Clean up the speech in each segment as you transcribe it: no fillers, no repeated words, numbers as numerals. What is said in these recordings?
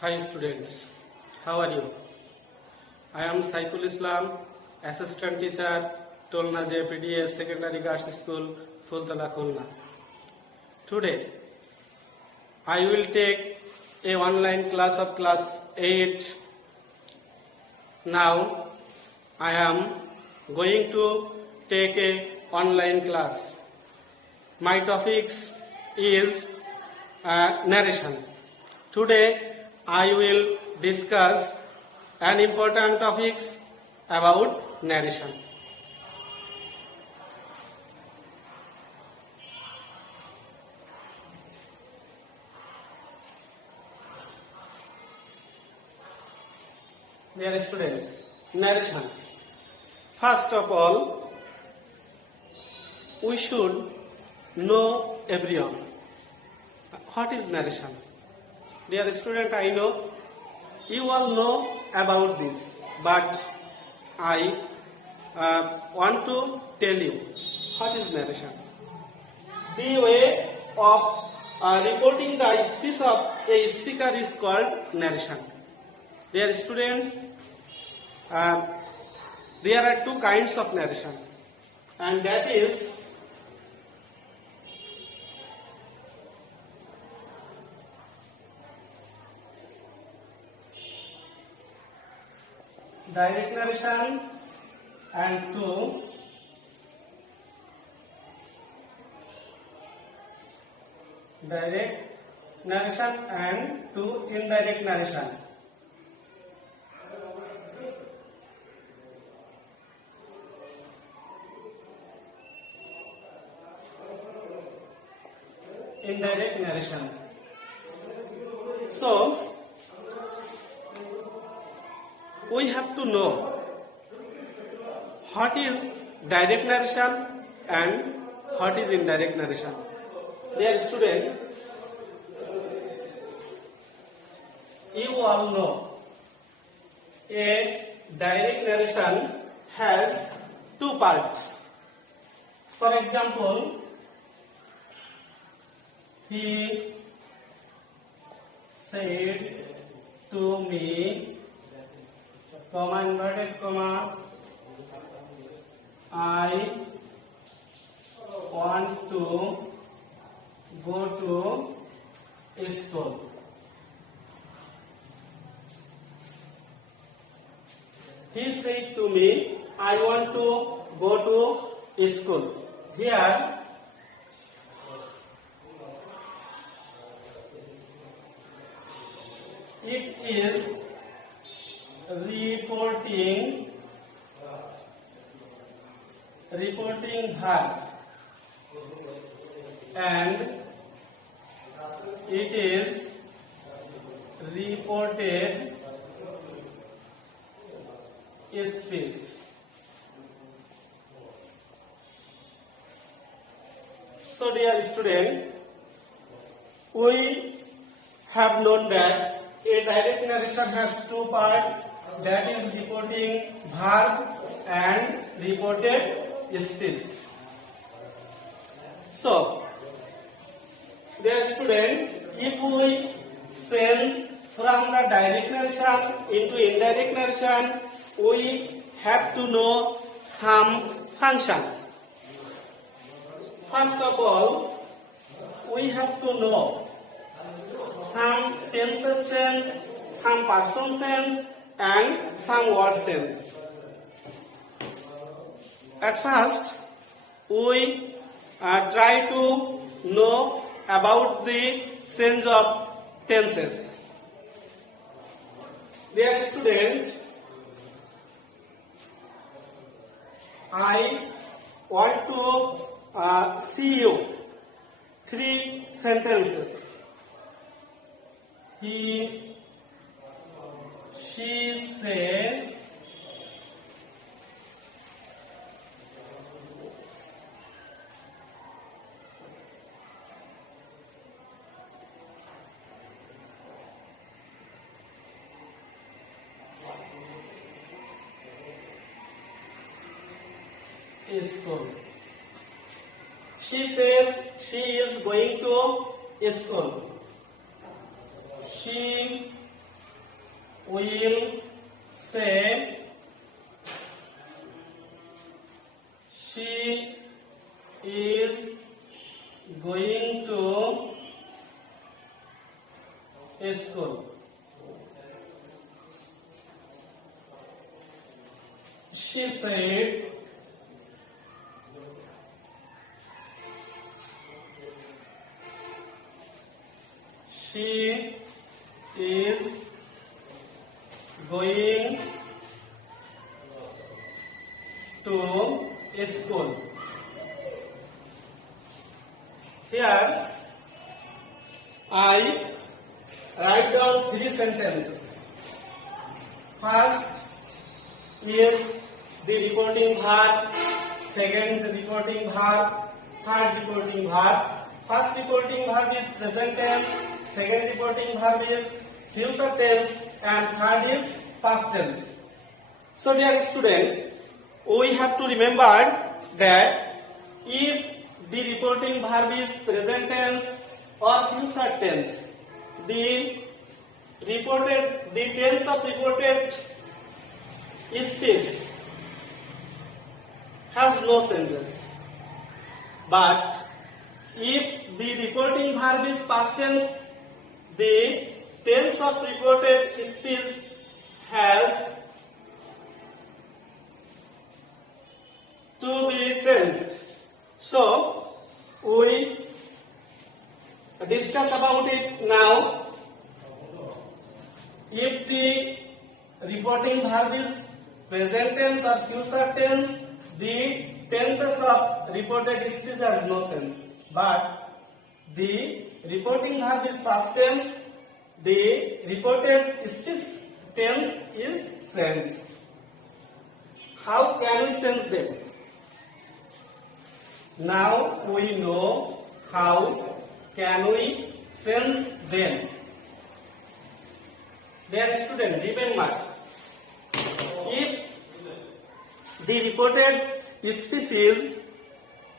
Hi students, how are you? I am Saiful Islam, Assistant Teacher, Tolna JPDS Secondary Girls School, Fultala, Khulna. Today, I will take a online class of class 8. Now, I am going to take a online class. My topics is narration. Today, I will discuss an important topics about narration. Dear students, narration. First of all, we should know everyone. What is narration? Dear student, I know you all know about this, but I want to tell you what is narration. The way of reporting the speech of a speaker is called narration. Dear students, there are two kinds of narration, and that is direct narration and two direct narration and two indirect narration. Indirect narration. So, we have to know what is direct narration and what is indirect narration. Dear student, you all know a direct narration has two parts. For example, he said to me, comma, inverted comma, I want to go to school. He said to me, I want to go to school. Here, it is reporting verb, and it is reported speech. So dear student, we have known that a direct narration has two parts, that is reporting verb and reported speech. So, dear student, if we change from the direct narration into indirect narration, we have to know some function. First of all, we have to know some tenses sense, some person sense, and some word sense. At first, we try to know about the sense of tenses. Dear student, I want to see you three sentences. He, she says, school. She says she is going to school. She will say she is going to school. She said she is going to school. Here I write down three sentences. First is the reporting verb, second the reporting verb, third reporting verb. First reporting verb is present tense, second reporting verb is future tense, and third is past tense. So dear student, we have to remember that if the reporting verb is present tense or future tense, the tense of reported speech has no changes. But if the reporting verb is past tense, the tense of reported speech has to be changed. So we discuss about it now. If the reporting verb is present tense or future tense, the tenses of reported speech has no sense. But the reporting verb is past tense, the reported speech tense is changed. How can we change them? Now we know how can we change them. Dear student, remember, if the reported speech is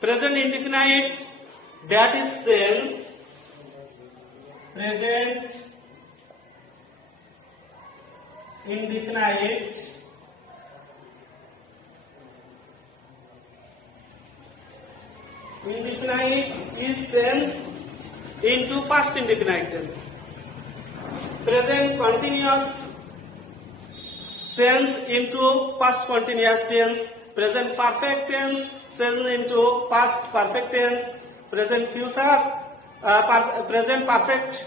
present indefinite, that is changed present indefinite is changed into past indefinite tense. Present continuous changed into past continuous tense. Present perfect tense changed into past perfect tense. Present future present perfect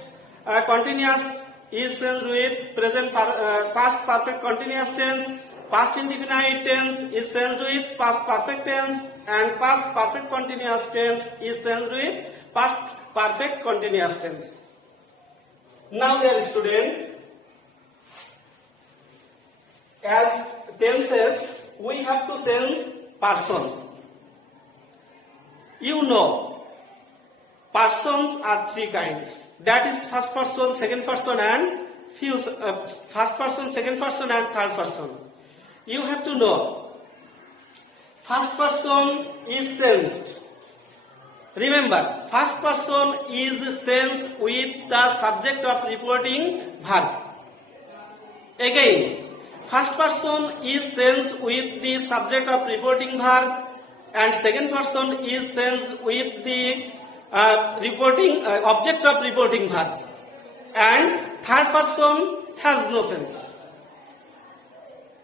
continuous is changed with present past perfect continuous tense. Past indefinite tense is changed with past perfect tense, and past perfect continuous tense is changed with past perfect continuous tense. Now dear student, as tenses we have to change person. You know, persons are three kinds. That is first person, second person, and first person, second person, and third person. You have to know, first person is changed. Remember, first person is changed with the subject of reporting verb. Again, first person is changed with the subject of reporting verb, and second person is changed with the reporting object of reporting verb, and third person has no sense.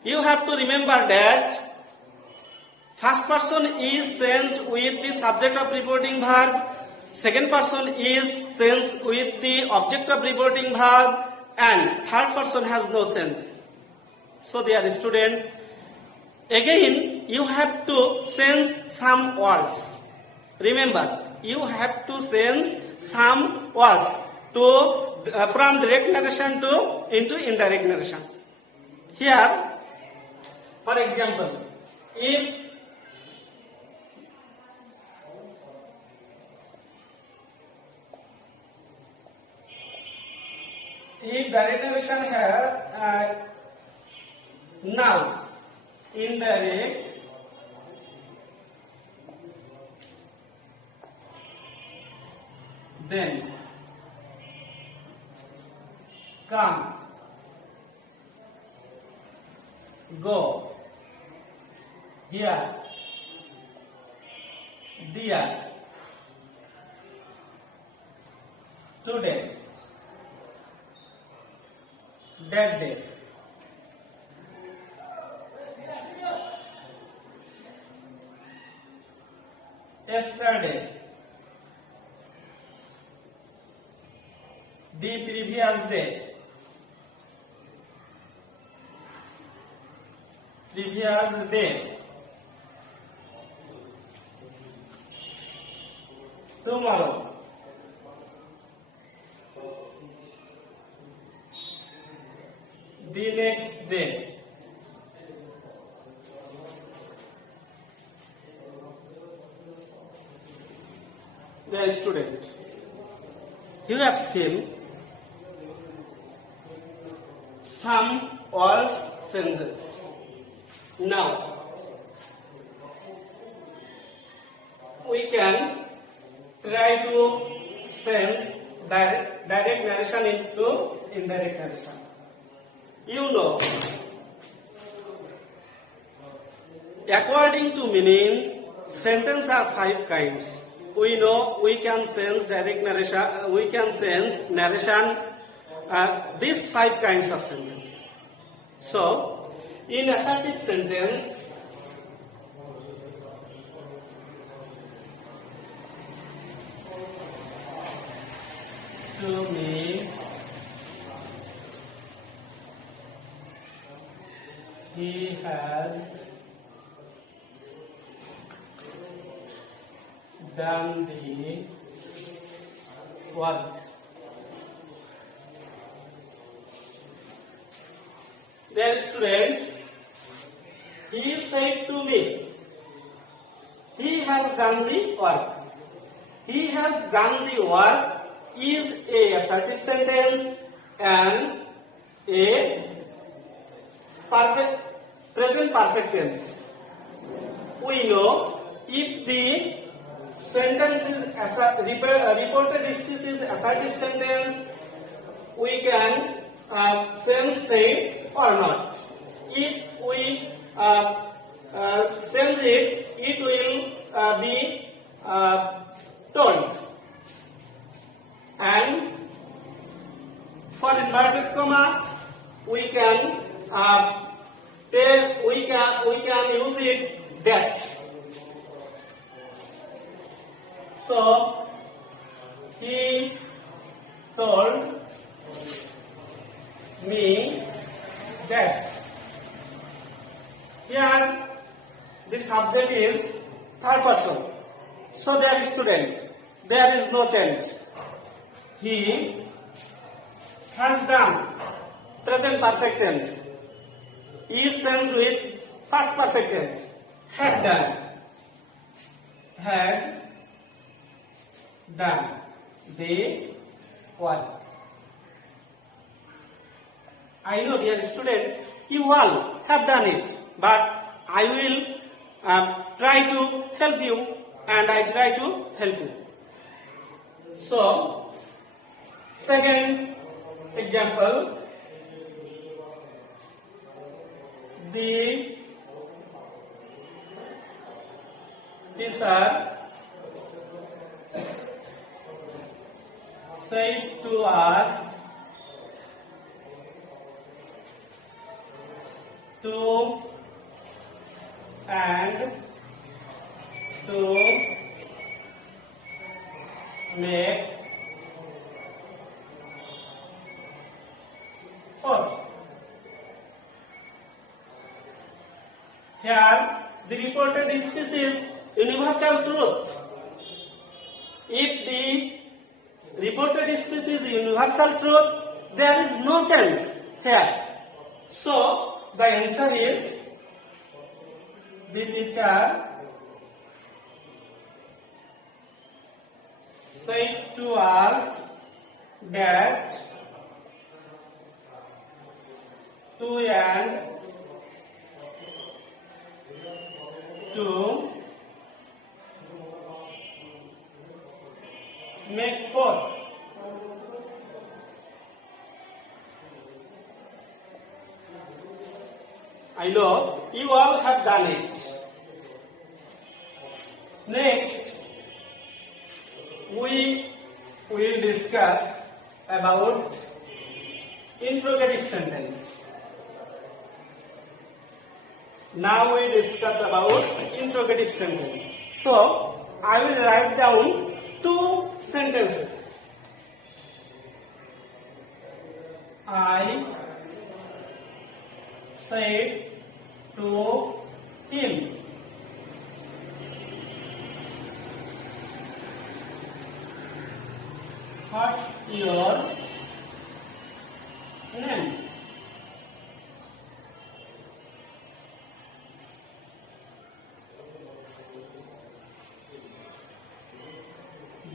You have to remember that first person is changed with the subject of reporting verb, second person is changed with the object of reporting verb, and third person has no sense. So dear student, again you have to change some words. Remember, you have to change some words to from direct narration to into indirect narration. Here, for example, if direct narration here, now indirect then come, go, here, there, today, that day. Yesterday, the previous day, previous day, tomorrow, the next day, the student. You have seen some words sentences. Now we can try to sense direct narration into indirect narration. You know, according to meaning, sentences are 5 kinds. We know we can sense direct narration. We can sense narration. These 5 kinds of sentence. So, in assertive sentence, to me, he has done the work. Dear students, he said to me, he has done the work. He has done the work is a assertive sentence and a present perfect tense. We know if the sentence is reported speech is assertive sentence, we can sense said or not. If we sense it, it will be told. And for inverted comma, we can use it that. So he told me that. Here the subject is third person. So there is student. There is no change. He has done present perfect tense. Is sensed with past perfect tense. Had done. Had done the work. I know, dear student, you all have done it, but I will try to help you, and I try to help you. So, second example, the teacher said to us to and to make 4. Here the reported speech is universal truth. If the reported speech is universal truth, there is no change here. So the answer is the teacher said to us that to and to make 4. I know you all have done it. Next, we will discuss about interrogative sentence. Now we discuss about interrogative sentence. So, I will write down two sentences. I said to him. What's your name?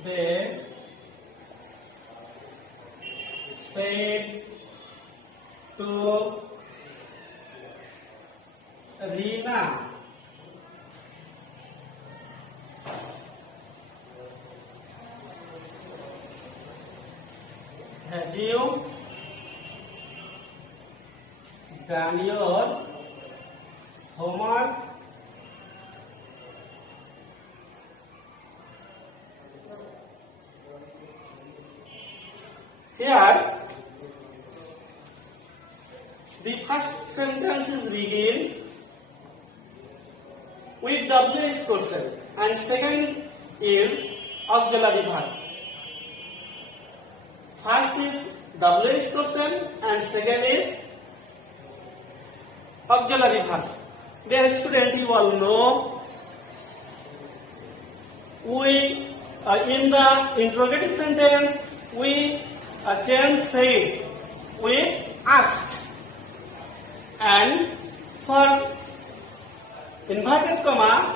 They said to Rina, have you done your homework? Here, the first sentence is begin with WH question and second is auxiliary verb. First is WH question and second is auxiliary verb. Dear student, you all know we in the interrogative sentence we change said with asked, and for inverted comma,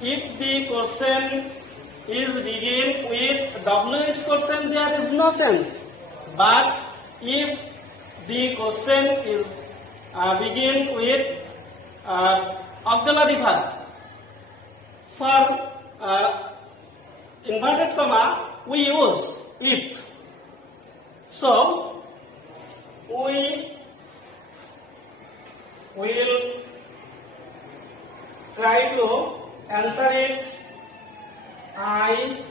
if the question is begin with WH question, there is no sense. But if the question is begin with auxiliary verb, for inverted comma we use if. So we will try to answer it. I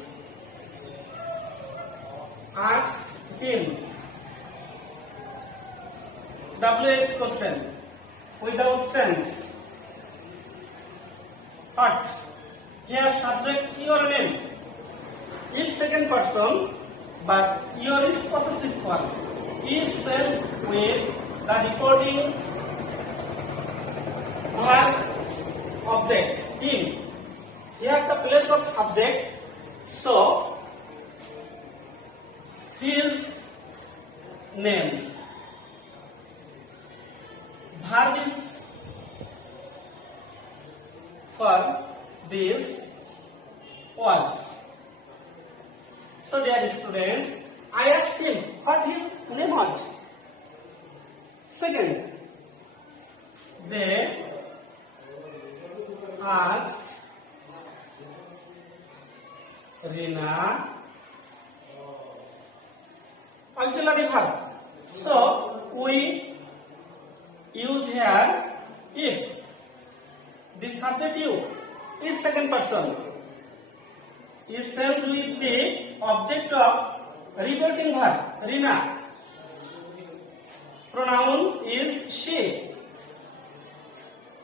asked him. WH question without sense. But here subject your name is second person, but your is possessive form. Is says with the reporting verb object in. Here the place of subject. So his name. Verb is for this was. So dear students, I asked him what his name was. Second, they asked Rina auxiliary verb. So we use here if. The subject you is second person. Is says with the object of reverting verb Rina. Pronoun is she.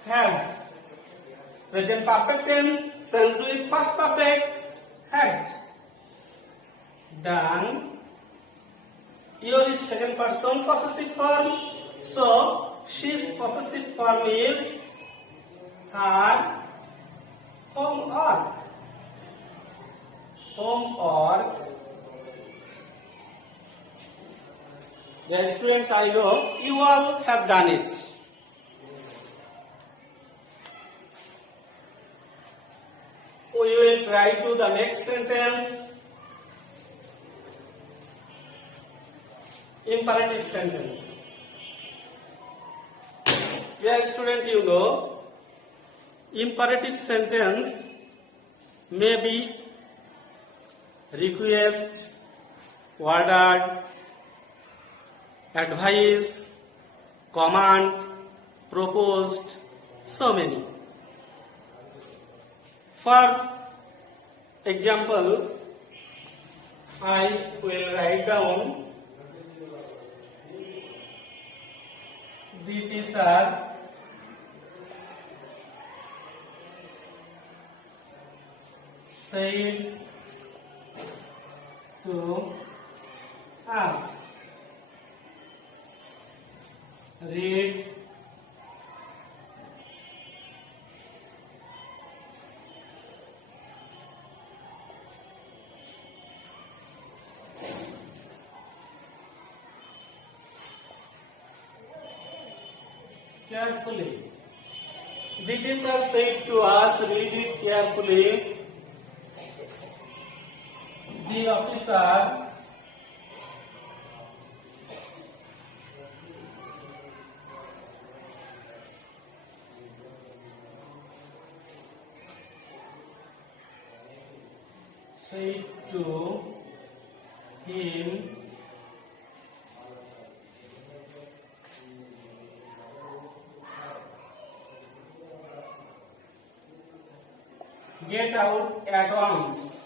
Has. Present perfect tense says with first perfect had. Done. Here is second person possessive form. So she's possessive form is her homework. Homework. The students, I know you all have done it. We will try to the next sentence. Imperative sentence. Yes, student, you know, imperative sentence may be request, ordered, advice, command, proposed so many. For example, I will write down the teacher said to us, read carefully. The teacher said to us, read it carefully. The officer said to him, get out at once.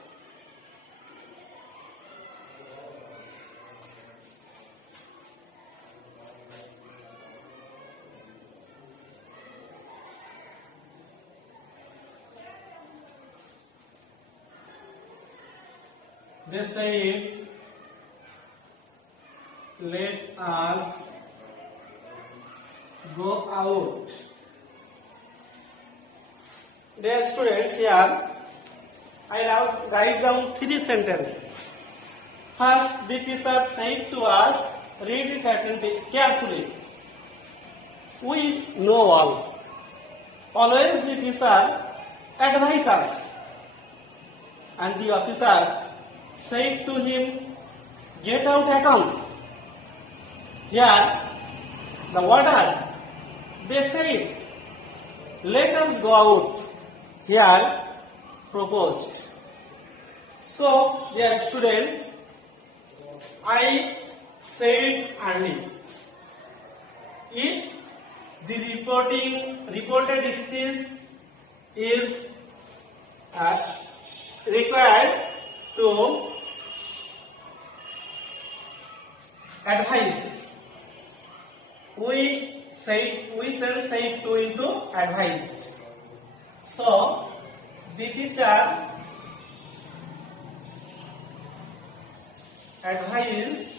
They said, let us go out. Dear students, here I write down 3 sentences. First, the teacher said to us, read it carefully. We know all. Always the teacher advises us. And the officer said to him, get out at once. Here, the order, they said, let us go out. Here, proposed. So, dear student, I said early, if the reported speech is required to advise, we shall say to into advise. So, the teacher advised